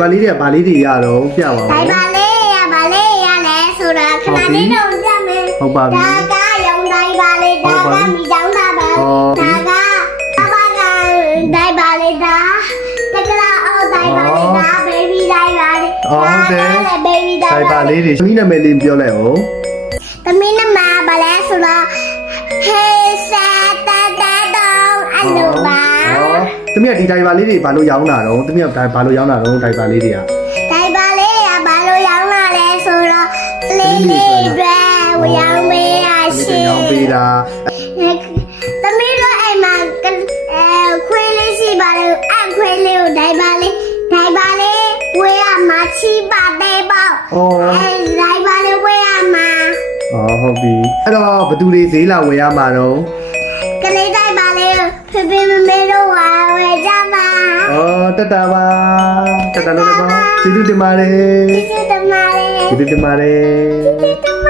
ပါလေးတွေကဘာလေးတွေရတော့ပြပါဦး တိုင်ပါလေးရပါလေးရလဲဆိုတာခဏလေးတော့ပြမယ် ဟုတ်ပါပြီ ဒါကရုံတိုင်ပါလေးဒါကမိချောင်းတာပါဒါကအဘကတိုင်ပါလေးဒါတကလားအော်တိုင်ပါလေးဒါဘေဘီတိုင်ပါလေးဒါဘေဘီတိုင် တိုင် ပါ ပါ လေး လေးတွေသမီးနာမည်လေးပြောလိုက်အောင် သမီးနမဘာလဲဆိုတော့ဟေးဆက်တဲ့တောင်းအလိုပါ သမီးကဒီတိုင်ပါလေးတွေဘာလို့ရောင်းတာတော့သမီးကဘာလို့ရောင်းတာတော့တိုင်ပါလေးတွေက တိုင်ပါလေးရဘာလို့ရောင်းလာလဲဆိုတော့လေးလေးတွေဝရောင်းမေးရရှိ ရောင်းပေးတာ သမီးတို့အိမ်မှာခွေးလေးရှိပါလေအခွေးလေးကိုတိုင်ပါလေးဝေးရမှာချီပါတယ်ပေါ့တိုင်ပါလေးဝေးရမှာ ဟုတ်ပြီအဲ့တော့ဘသူတွေဈေးလာဝယ်ရမှာတော့ ကလေးတိုင်ပါလေးဖေဖေမမေတို့ဝါဝယ်ကြပါ တတပါတတလို့ပါကျေးဇူးတင်ပါတယ် ကျေးဇူးတင်ပါတယ် ကျေးဇူးတင်ပါတယ် ကျေးဇူးတင်ပါ